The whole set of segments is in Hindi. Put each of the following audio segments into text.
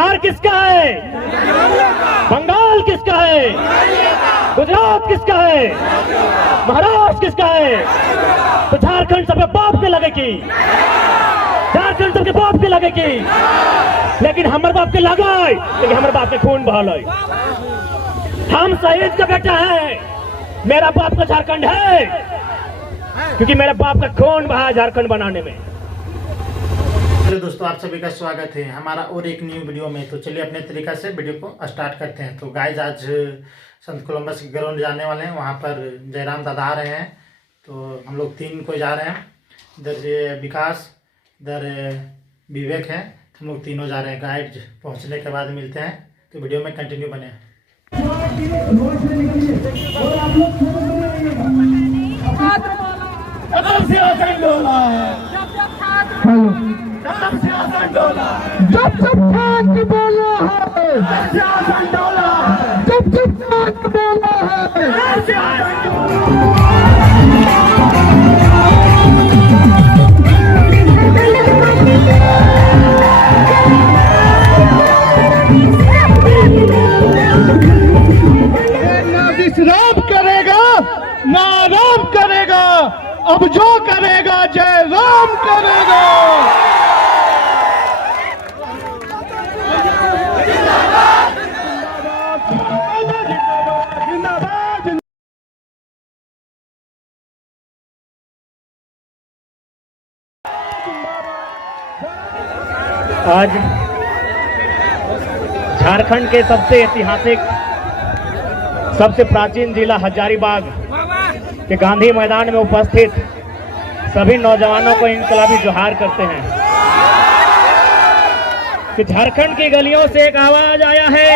बिहार किसका है? बंगाल किसका है? गुजरात किसका है? महाराष्ट्र किसका है? तो झारखंड सबके बाप के लगे की, झारखंड सबके बाप के लगे की, लेकिन हमारे बाप के लगा, लेकिन हमारे बाप के खून बहा। हम शहीद का बेटा है, मेरा बाप का झारखंड है, क्योंकि मेरे बाप का खून बहा झारखंड बनाने में। हेलो दोस्तों, आप सभी का स्वागत है हमारा और एक न्यू वीडियो में। तो चलिए अपने तरीका से वीडियो को स्टार्ट करते हैं। तो गाइज आज संत कोलंबस के ग्राउंड जाने वाले हैं, वहाँ पर जयराम दादा आ रहे हैं। तो हम लोग 3 को जा रहे हैं, इधर विकास, इधर विवेक है, हम लोग तीनों जा रहे हैं। गाइड पहुँचने के बाद मिलते हैं, तो वीडियो में कंटिन्यू बने। जब शांत बोला है, जब शांत बोला है, ना विश्राम करेगा ना आराम करेगा, अब जो करेगा जय राम करेगा। आज झारखंड के सबसे ऐतिहासिक, सबसे प्राचीन जिला हजारीबाग के गांधी मैदान में उपस्थित सभी नौजवानों को इनकलाबी जोहार करते हैं कि झारखंड की गलियों से एक आवाज आया है,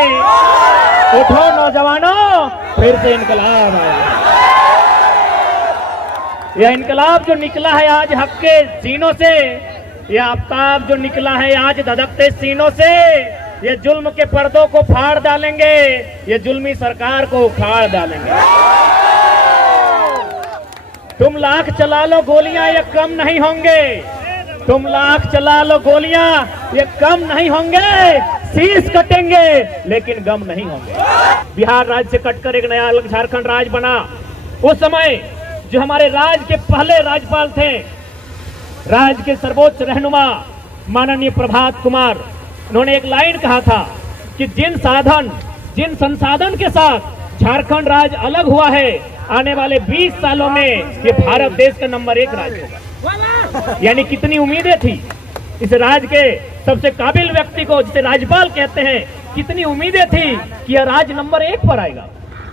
उठो नौजवानों, फिर से इनकलाब आया है। यह इनकलाब जो निकला है आज हक के सीनों से, यह आफ्ताब जो निकला है आज धधकते सीनों से, ये जुल्म के पर्दों को फाड़ डालेंगे, ये जुल्मी सरकार को उखाड़ डालेंगे। तुम लाख चला लो गोलियां, ये कम नहीं होंगे। तुम लाख चला लो गोलियां, ये कम नहीं होंगे। शीश कटेंगे लेकिन गम नहीं होंगे। बिहार राज्य से कटकर एक नया अलग झारखंड राज्य बना। उस समय जो हमारे राज्य के पहले राज्यपाल थे, राज्य के सर्वोच्च रहनुमा माननीय प्रभात कुमार, उन्होंने एक लाइन कहा था कि जिन संसाधन के साथ झारखंड राज्य अलग हुआ है, आने वाले 20 सालों में ये भारत देश का नंबर 1 राज्य होगा। यानी कितनी उम्मीदें थी इस राज्य के सबसे काबिल व्यक्ति को, जिसे राज्यपाल कहते हैं, कितनी उम्मीदें थी कि यह राज्य नंबर 1 पर आएगा।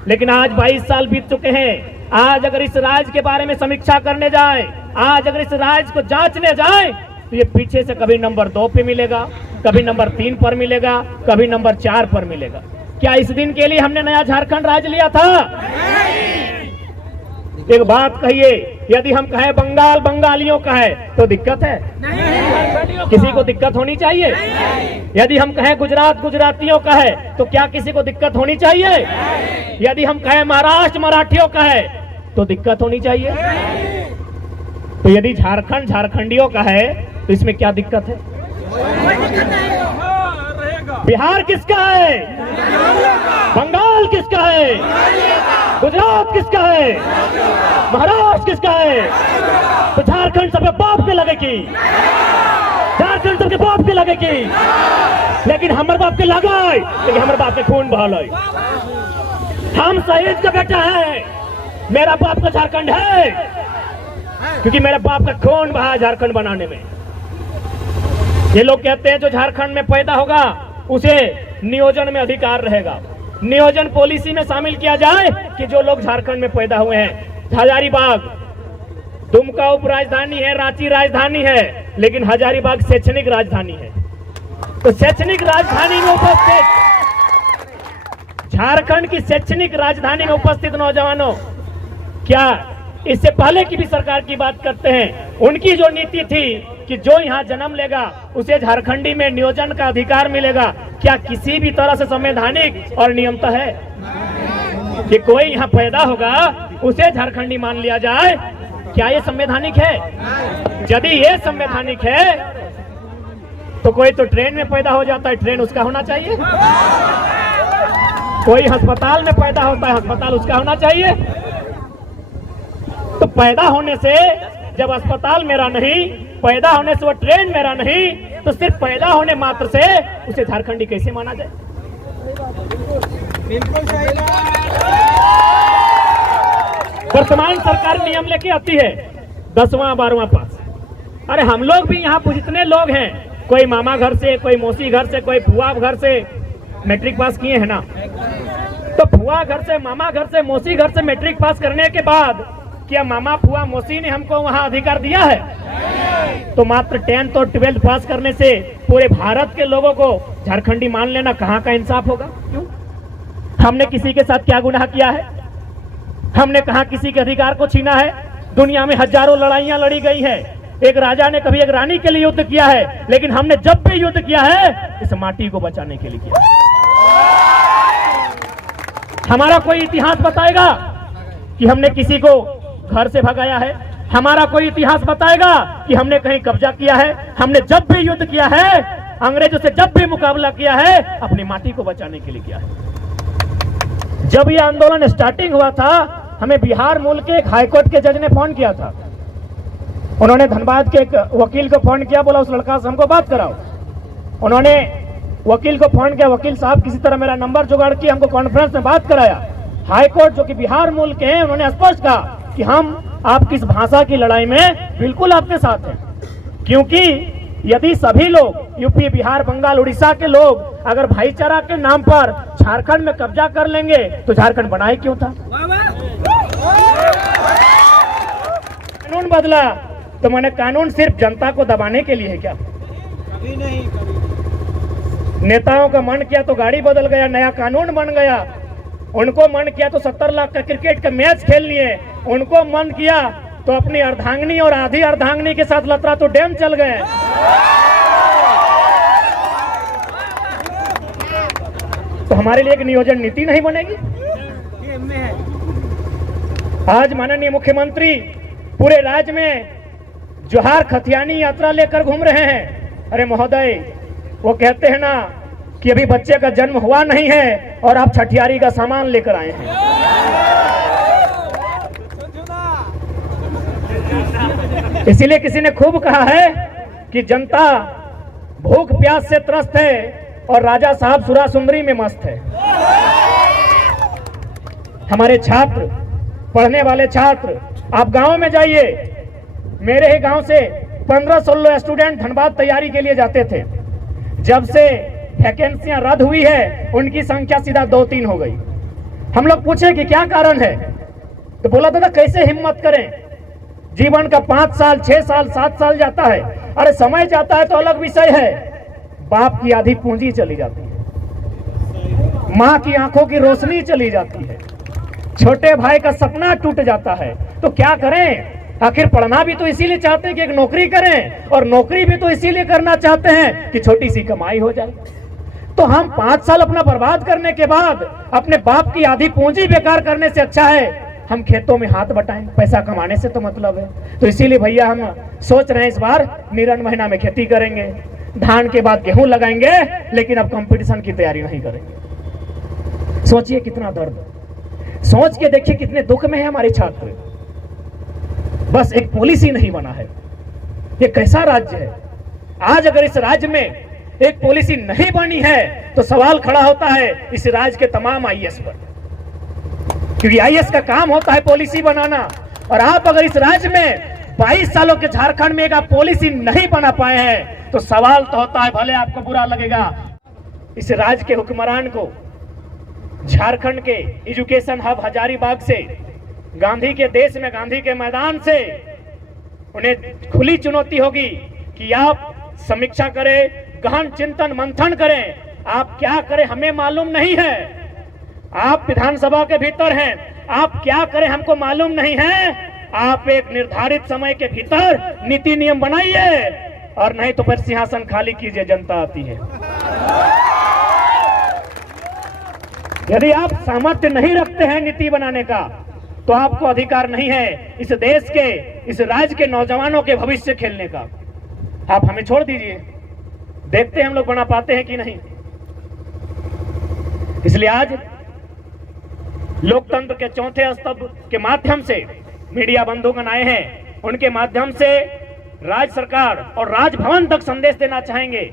लेकिन आज 22 साल बीत चुके हैं। आज अगर इस राज्य के बारे में समीक्षा करने जाए, आज अगर इस राज्य को जांचने जाए, तो ये पीछे से कभी नंबर 2 पे मिलेगा, कभी नंबर 3 पर मिलेगा, कभी नंबर 4 पर मिलेगा। क्या इस दिन के लिए हमने नया झारखंड राज्य लिया था? एक बात कहिए, यदि हम कहें बंगाल बंगालियों का है तो दिक्कत है? नहीं। किसी को दिक्कत होनी चाहिए? नहीं। यदि हम कहें गुजरात गुजरातियों का है तो क्या किसी को दिक्कत होनी चाहिए? नहीं। यदि हम कहें महाराष्ट्र मराठियों का है तो दिक्कत होनी चाहिए? नहीं। तो यदि झारखंड झारखंडियों का है तो इसमें क्या दिक्कत है? बिहार किसका है? बंगाल किसका है? गुजरात किसका है? महाराष्ट्र किसका है? तो झारखंड सबके बाप के लगे की, झारखंड सबके बाप के लगे की, लेकिन हमारे बाप के लगा, लेकिन हमारे बाप के खून बहा। हम शहीद का बेटा है, मेरा बाप का झारखंड है, क्योंकि मेरे बाप का खून बहा झारखंड बनाने में। ये लोग कहते हैं जो झारखंड में पैदा होगा उसे नियोजन में अधिकार रहेगा। नियोजन पॉलिसी में शामिल किया जाए कि जो लोग झारखंड में पैदा हुए हैं। हजारीबाग दुमका उप राजधानी है, रांची राजधानी है, लेकिन हजारीबाग शैक्षणिक राजधानी है। तो शैक्षणिक राजधानी में उपस्थित, झारखंड की शैक्षणिक राजधानी में उपस्थित नौजवानों, क्या इससे पहले की भी सरकार की बात करते हैं, उनकी जो नीति थी कि जो यहाँ जन्म लेगा उसे झारखंडी में नियोजन का अधिकार मिलेगा, क्या किसी भी तरह से संवैधानिक और नियमता है कि कोई यहाँ पैदा होगा उसे झारखंडी मान लिया जाए? क्या ये संवैधानिक है? यदि ये संवैधानिक है तो कोई तो ट्रेन में पैदा हो जाता है, ट्रेन उसका होना चाहिए। कोई अस्पताल में पैदा होता है, अस्पताल उसका होना चाहिए। तो पैदा होने से जब अस्पताल मेरा नहीं, पैदा होने से वो ट्रेन मेरा नहीं, तो सिर्फ पैदा होने मात्र से उसे झारखंडी कैसे माना जाए? वर्तमान सरकार नियम लेके आती है 10वां 12वां पास। अरे हम लोग भी यहाँ जितने लोग हैं, कोई मामा घर से, कोई मौसी घर से, कोई फुआ घर से मैट्रिक पास किए हैं ना। तो फुआ घर से, मामा घर से, मौसी घर से मैट्रिक पास करने के बाद क्या मामा फुआ मौसी ने हमको वहाँ अधिकार दिया है? तो मात्र 10th और 12th पास करने से पूरे भारत के लोगों को झारखंडी मान लेना कहाँ का इंसाफ होगा? क्यों? हमने किसी के साथ क्या गुनाह किया है? हमने कहाँ किसी के अधिकार को छीना है? दुनिया में हजारों लड़ाइयां लड़ी गई है। एक राजा ने कभी एक रानी के लिए युद्ध किया है, लेकिन हमने जब भी युद्ध किया है इस माटी को बचाने के लिए किया है। हमारा कोई इतिहास बताएगा कि हमने किसी को घर से भगाया है? हमारा कोई इतिहास बताएगा कि हमने कहीं कब्जा किया है? हमने जब भी युद्ध किया है, अंग्रेजों से जब भी मुकाबला किया है, अपनी माटी को बचाने के लिए किया है। जब यह आंदोलन स्टार्टिंग हुआ था, हमें बिहार मूल के एक हाईकोर्ट के जज ने फोन किया था। उन्होंने धनबाद के एक वकील को फोन किया, बोला उस लड़का से हमको बात कराओ। उन्होंने वकील को फोन किया, वकील साहब किसी तरह मेरा नंबर जुगाड़ किया, हमको कॉन्फ्रेंस में बात कराया। हाईकोर्ट जो कि बिहार मूल के हैं, उन्होंने स्पष्ट कहा कि हम आपकी इस भाषा की लड़ाई में बिल्कुल आपके साथ हैं, क्योंकि यदि सभी लोग यूपी, बिहार, बंगाल, उड़ीसा के लोग अगर भाईचारा के नाम पर झारखंड में कब्जा कर लेंगे तो झारखंड बनाए क्यों था? कानून बदला तो मैंने कानून सिर्फ जनता को दबाने के लिए है क्या? कभी नहीं। नेताओं का मन किया तो गाड़ी बदल गया, नया कानून बन गया। उनको मन किया तो 70 लाख का क्रिकेट का मैच खेल लिए। उनको मन किया तो अपनी अर्धांगिनी और आधी अर्धांगिनी के साथ लतरा तो डैम चल गए। तो हमारे लिए एक नियोजन नीति नहीं बनेगी? आज माननीय मुख्यमंत्री पूरे राज्य में जोहार खतियानी यात्रा लेकर घूम रहे हैं। अरे महोदय, वो कहते हैं ना कि अभी बच्चे का जन्म हुआ नहीं है और आप छठियारी का सामान लेकर आए हैं। इसीलिए किसी ने खूब कहा है कि जनता भूख प्यास से त्रस्त है और राजा साहब सुरा सुंदरी में मस्त है। हमारे छात्र, पढ़ने वाले छात्र, आप गांव में जाइए। मेरे ही गांव से 15-16 स्टूडेंट धनबाद तैयारी के लिए जाते थे। जब से वैकेंसियां रद्द हुई है, उनकी संख्या सीधा 2-3 हो गई। हम लोग पूछे कि क्या कारण है, तो बोला दादा कैसे हिम्मत करें, जीवन का 5 साल, 6 साल, 7 साल जाता है। अरे समय जाता है तो अलग विषय है, बाप की आधी पूंजी चली जाती है, माँ की आंखों की रोशनी चली जाती है, छोटे भाई का सपना टूट जाता है। तो क्या करें? आखिर पढ़ना भी तो इसीलिए चाहते हैं कि एक नौकरी करें, और नौकरी भी तो इसीलिए करना चाहते हैं कि छोटी सी कमाई हो जाए। तो हम 5 साल अपना बर्बाद करने के बाद अपने बाप की आधी पूंजी बेकार करने से अच्छा है हम खेतों में हाथ बटाएं। पैसा कमाने से तो मतलब है। तो इसीलिए भैया हम सोच रहे हैं इस बार निरन महीना में खेती करेंगे, धान के बाद गेहूं लगाएंगे, लेकिन अब कंपटीशन की तैयारी नहीं करेंगे। सोचिए कितना दर्द, सोच के देखिए कितने दुख में है हमारे छात्र। बस एक पॉलिसी नहीं बना है। ये कैसा राज्य है? आज अगर इस राज्य में एक पॉलिसी नहीं बनी है तो सवाल खड़ा होता है इस राज्य के तमाम आईएएस पर, क्योंकि आईएएस का काम होता है पॉलिसी बनाना। और आप अगर इस राज्य में 22 सालों के झारखंड में एक आप पॉलिसी नहीं बना पाए हैं तो सवाल तो होता है, भले आपको बुरा लगेगा, इस राज्य के हुक्मरान को झारखंड के एजुकेशन हब हजारीबाग से, गांधी के देश में, गांधी के मैदान से उन्हें खुली चुनौती होगी कि आप समीक्षा करें, गहन चिंतन मंथन करें। आप क्या करें हमें मालूम नहीं है, आप विधानसभा के भीतर हैं, आप क्या करें हमको मालूम नहीं है। आप एक निर्धारित समय के भीतर नीति नियम बनाइए, और नहीं तो फिर सिंहासन खाली कीजिए, जनता आती है। यदि आप सामर्थ्य नहीं रखते हैं नीति बनाने का, तो आपको अधिकार नहीं है इस देश के, इस राज्य के नौजवानों के भविष्य खेलने का। आप हमें छोड़ दीजिए, देखते हैं हम लोग बना पाते हैं कि नहीं। इसलिए आज लोकतंत्र के चौथे स्तंभ के माध्यम से मीडिया बंधुगण आए हैं, उनके माध्यम से राज्य सरकार और राजभवन तक संदेश देना चाहेंगे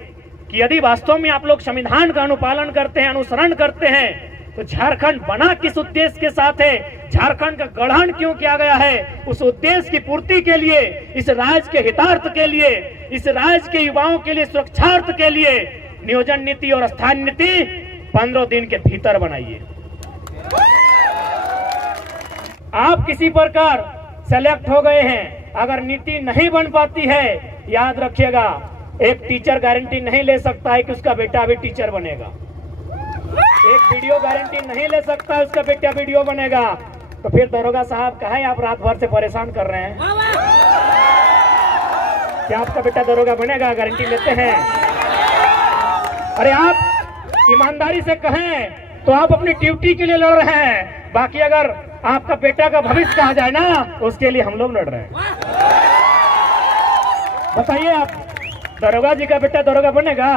कि यदि वास्तव में आप लोग संविधान का अनुपालन करते हैं, अनुसरण करते हैं, तो झारखंड बना किस उद्देश्य के साथ है, झारखंड का गठन क्यों किया गया है, उस उद्देश्य की पूर्ति के लिए, इस राज्य के हितार्थ के लिए, इस राज्य के युवाओं के लिए सुरक्षार्थ के लिए नियोजन नीति और स्थान नीति 15 दिन के भीतर बनाइए। आप किसी प्रकार सेलेक्ट हो गए हैं, अगर नीति नहीं बन पाती है, याद रखिएगा एक टीचर गारंटी नहीं ले सकता है कि उसका बेटा भी टीचर बनेगा, एक वीडियो गारंटी नहीं ले सकता है उसका बेटा वीडियो बनेगा। तो फिर दरोगा साहब कहे आप रात भर से परेशान कर रहे हैं, क्या आपका बेटा दरोगा बनेगा? गारंटी लेते हैं? अरे आप ईमानदारी से कहें तो आप अपनी ड्यूटी के लिए लड़ रहे हैं, बाकी अगर आपका बेटा का भविष्य कहा जाए ना, उसके लिए हम लोग लड़ रहे हैं। बताइए आप दरोगा जी का बेटा दरोगा बनेगा?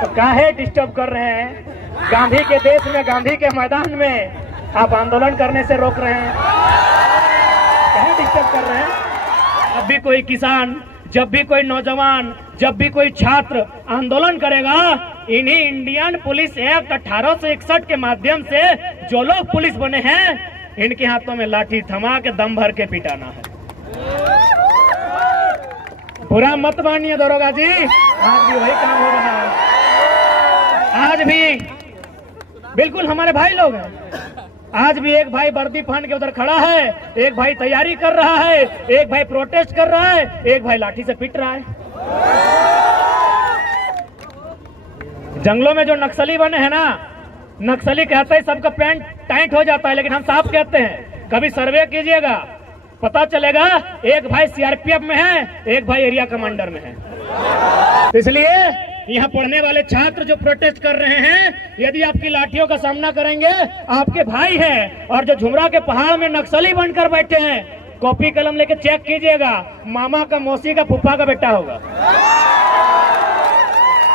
तो काहे डिस्टर्ब कर रहे हैं? गांधी के देश में, गांधी के मैदान में आप आंदोलन करने से रोक रहे हैं, काहे डिस्टर्ब कर रहे हैं? जब भी कोई किसान, जब भी कोई नौजवान, जब भी कोई छात्र आंदोलन करेगा, इन्हीं इंडियन पुलिस एक्ट 1861 के माध्यम से जो लोग पुलिस बने हैं, इनके हाथों में लाठी थमा के दम भर के पिटाना है। बुरा मत मानिए दरोगा जी, आज भी वही काम हो रहा है। आज भी बिल्कुल हमारे भाई लोग हैं, आज भी एक भाई वर्दी पहन के उधर खड़ा है, एक भाई तैयारी कर रहा है, एक भाई प्रोटेस्ट कर रहा है, एक भाई लाठी से पिट रहा है। जंगलों में जो नक्सली बने हैं ना, नक्सली कहते हैं सबका पैंट टाइट हो जाता है, लेकिन हम साफ कहते हैं, कभी सर्वे कीजिएगा पता चलेगा एक भाई सीआरपीएफ में है, एक भाई एरिया कमांडर में है। इसलिए यहाँ पढ़ने वाले छात्र जो प्रोटेस्ट कर रहे हैं, यदि आपकी लाठियों का सामना करेंगे, आपके भाई हैं, और जो झुमरा के पहाड़ में नक्सली बनकर बैठे हैं, कॉपी कलम लेके चेक कीजिएगा, मामा का, मौसी का, फूफा का बेटा होगा।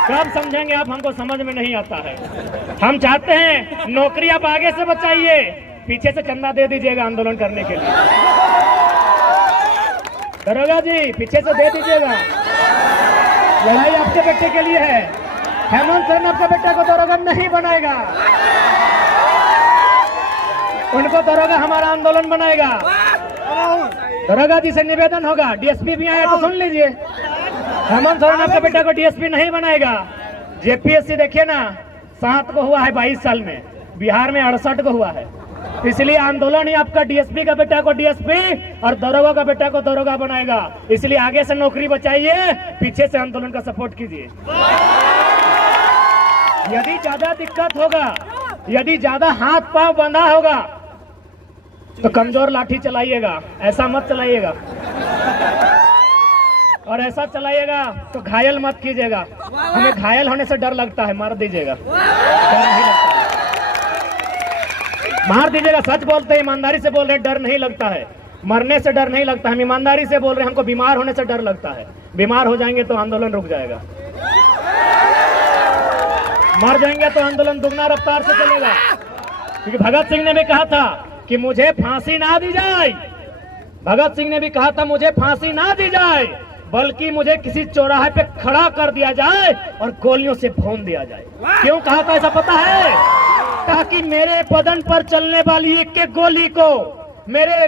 कब समझेंगे आप? हमको समझ में नहीं आता है। हम चाहते हैं नौकरी आप आगे से बचाइए, पीछे से चंदा दे दीजिएगा आंदोलन करने के लिए। दरोगा जी पीछे से दे दीजिएगा, लड़ाई आपके बेटे के लिए है। हेमंत सोरेन आपके बेटे को दरोगा नहीं बनाएगा, उनको दरोगा हमारा आंदोलन बनाएगा। दरोगा जी से निवेदन होगा, डीएसपी भी आए तो सुन लीजिए, हेमंत सोरेन आपके बेटा को डीएसपी नहीं बनाएगा। जेपीएससी देखिए ना, 7 को हुआ है 22 साल में, बिहार में 68 को हुआ है। इसलिए आंदोलन ही आपका डीएसपी का बेटा को डीएसपी और दरोगा का बेटा को दरोगा बनाएगा। इसलिए आगे से नौकरी बचाइए, पीछे से आंदोलन का सपोर्ट कीजिए। यदि ज्यादा दिक्कत होगा, यदि ज्यादा हाथ पांव बंधा होगा, तो कमजोर लाठी चलाइएगा, ऐसा मत चलाइएगा। और ऐसा चलाइएगा तो घायल मत कीजिएगा। हमें घायल होने से डर लगता है, मार दीजिएगा, डर नहीं लगता है। मार दीजिएगा, सच बोलते हैं, ईमानदारी से बोल रहे हैं, डर नहीं लगता है। मरने से डर नहीं लगता है, हम ईमानदारी से बोल रहे हैं। हमको बीमार होने से डर लगता है, बीमार हो जाएंगे तो आंदोलन रुक जाएगा, मर जाएंगे तो आंदोलन दुगना रफ्तार से चलेगा। क्योंकि भगत सिंह ने भी कहा था कि मुझे फांसी ना दी जाए, भगत सिंह ने भी कहा था मुझे फांसी ना दी जाए, बल्कि मुझे किसी चौराहे पे खड़ा कर दिया जाए और गोलियों से भून दिया जाए। क्यों कहा था ऐसा पता है? ताकि मेरे बदन पर चलने वाली एक एक गोली को, मेरे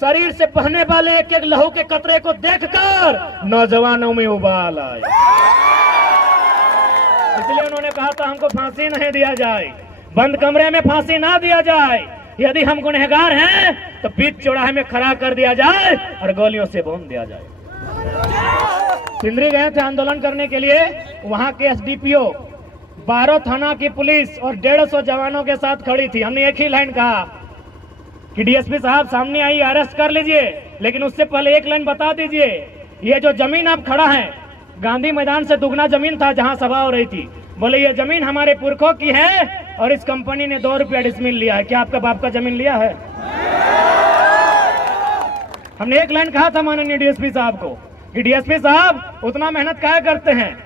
शरीर से बहने वाले एक एक लहू के कतरे को देखकर नौजवानों में उबाल आए। इसलिए उन्होंने कहा था हमको फांसी नहीं दिया जाए, बंद कमरे में फांसी ना दिया जाए, यदि हम गुनहगार हैं तो बीच चौराहे में खड़ा कर दिया जाए और गोलियों से भून दिया जाए। सिंदरी गए थे आंदोलन करने के लिए, वहां के एसडीपीओ 12 थाना की पुलिस और 150 जवानों के साथ खड़ी थी। हमने एक ही लाइन कहा कि डीएसपी साहब सामने आइए, अरेस्ट कर लीजिए, लेकिन उससे पहले एक लाइन बता दीजिए, ये जो जमीन आप खड़ा है, गांधी मैदान से दुगना जमीन था जहां सभा हो रही थी, बोले ये जमीन हमारे पुरखों की है और इस कंपनी ने 2 रुपया डिसमिल लिया है, क्या आपका बाप का जमीन लिया है? हमने एक लाइन कहा था माननीय डीएसपी साहब को कि डीएसपी साहब उतना मेहनत क्या करते हैं,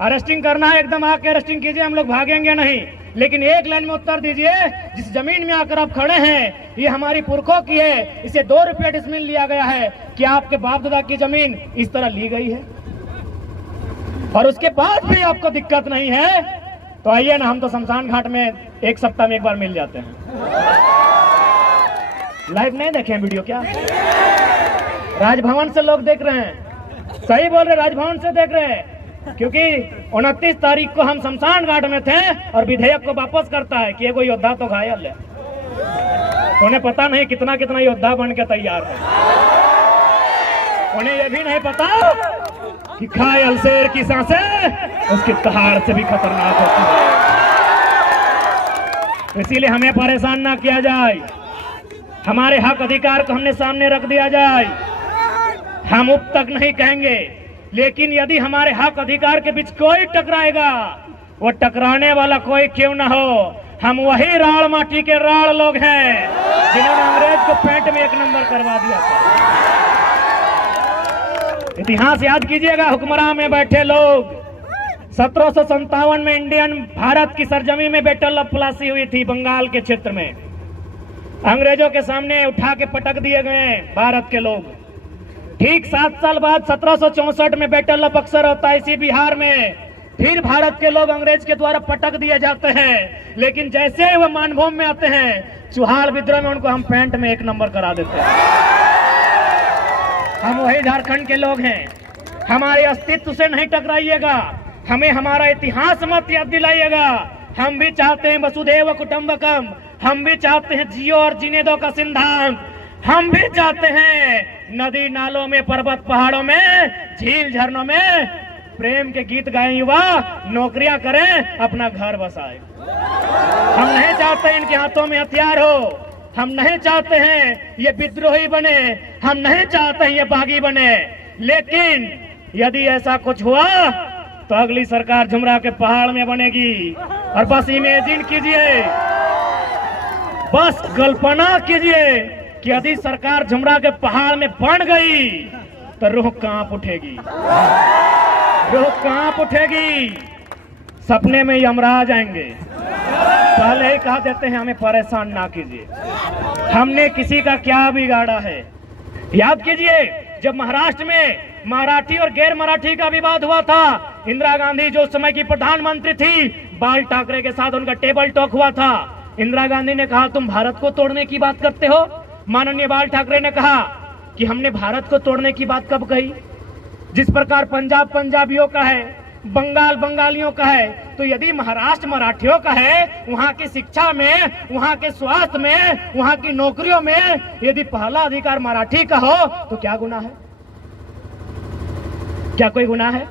अरेस्टिंग करना है एकदम आके अरेस्टिंग कीजिए, हम लोग भागेंगे नहीं, लेकिन एक लाइन में उत्तर दीजिए, जिस जमीन में आकर आप खड़े हैं ये हमारी पुरखों की है, इसे 2 रुपये डिसमिल लिया गया है, क्या आपके बाप दादा की जमीन इस तरह ली गई है? और उसके बाद भी आपको दिक्कत नहीं है तो आइए ना, हम तो शमशान घाट में 1 सप्ताह में 1 बार मिल जाते हैं। लाइव नहीं देखे वीडियो क्या? राजभवन से लोग देख रहे हैं, सही बोल रहे, राजभवन से देख रहे हैं, क्योंकि 29 तारीख को हम शमशान घाट में थे और विधेयक को वापस करता है कि एगो योद्धा तो घायल है। उन्हें पता नहीं कितना कितना योद्धा बन के तैयार है, उन्हें यह भी नहीं पता कि घायल शेर की सांसें उसकी दहाड़ से भी खतरनाक होती है। इसीलिए हमें परेशान ना किया जाए, हमारे हक अधिकार को हमने सामने रख दिया जाए। हम उप तक नहीं कहेंगे, लेकिन यदि हमारे हक अधिकार के बीच कोई टकराएगा, वो टकराने वाला कोई क्यों ना हो, हम वही राड़ माटी के राड़ लोग हैं जिन्होंने अंग्रेज को पेंट में 1 नंबर करवा दिया था। इतिहास याद कीजिएगा, हुक्मरान में बैठे लोग 1757 में इंडियन भारत की सरजमी में बैटल ऑफ प्लासी हुई थी, बंगाल के क्षेत्र में। अंग्रेजों के सामने उठा के पटक दिए गए भारत के लोग। ठीक 7 साल बाद 1764 में बैटल ऑफ बक्सर होता है इसी बिहार में, फिर भारत के लोग अंग्रेज के द्वारा पटक दिए जाते हैं, लेकिन जैसे ही वो मानभूमि में आते हैं, चुहाल विद्रोह में उनको हम पेंट में 1 नंबर करा देते हैं। हम वही झारखंड के लोग हैं, हमारे अस्तित्व से नहीं टकराइएगा, हमें हमारा इतिहास मत याद दिलाइएगा। हम भी चाहते हैं वसुधैव कुटुंबकम, हम भी चाहते हैं जियो और जीने दो का सिद्धांत, हम भी चाहते हैं नदी नालों में, पर्वत पहाड़ों में, झील झरनों में प्रेम के गीत गाएं युवा, नौकरियां करें, अपना घर बसाए। हम नहीं चाहते इनके हाथों में हथियार हो, हम नहीं चाहते हैं ये विद्रोही बने, हम नहीं चाहते हैं ये बागी बने, लेकिन यदि ऐसा कुछ हुआ तो अगली सरकार झुमरा के पहाड़ में बनेगी। और बस इमेजिन कीजिए, बस कल्पना कीजिए कि यदि सरकार झुमरा के पहाड़ में बन गई तो रूह कांप उठेगी, रूह कांप उठेगी, सपने में यमराज आएंगे। पहले ही कहा देते हैं हमें परेशान ना कीजिए, हमने किसी का क्या बिगाड़ा है। याद कीजिए जब महाराष्ट्र में मराठी और गैर मराठी का विवाद हुआ था, इंदिरा गांधी जो उस समय की प्रधानमंत्री थी, बाल ठाकरे के साथ उनका टेबल टॉक हुआ था। इंदिरा गांधी ने कहा तुम भारत को तोड़ने की बात करते हो। माननीय बाल ठाकरे ने कहा कि हमने भारत को तोड़ने की बात कब कही? जिस प्रकार पंजाब पंजाबियों का है, बंगाल बंगालियों का है, तो यदि महाराष्ट्र मराठियों का है, वहाँ की शिक्षा में, वहाँ के स्वास्थ्य में, वहाँ की नौकरियों में यदि पहला अधिकार मराठी का हो तो क्या गुनाह है? क्या कोई गुनाह है?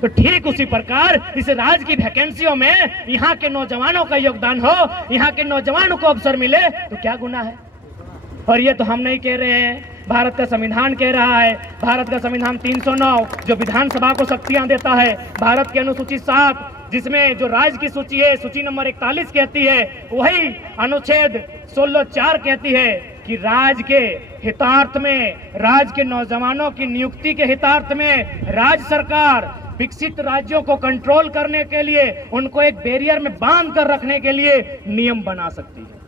तो ठीक उसी प्रकार इस राज्य की वैकेंसियों में यहाँ के नौजवानों का योगदान हो, यहाँ के नौजवानों को अवसर मिले तो क्या गुनाह है? और ये तो हम नहीं कह रहे हैं, भारत का संविधान कह रहा है। भारत का संविधान 309 जो विधानसभा को शक्तियां देता है, भारत की अनुसूची 7 जिसमें जो राज्य की सूची है, सूची नंबर 41 कहती है, वही अनुच्छेद 16(4) कहती है कि राज्य के हितार्थ में, राज्य के नौजवानों की नियुक्ति के हितार्थ में राज्य सरकार विकसित राज्यों को कंट्रोल करने के लिए, उनको एक बैरियर में बांध कर रखने के लिए नियम बना सकती है।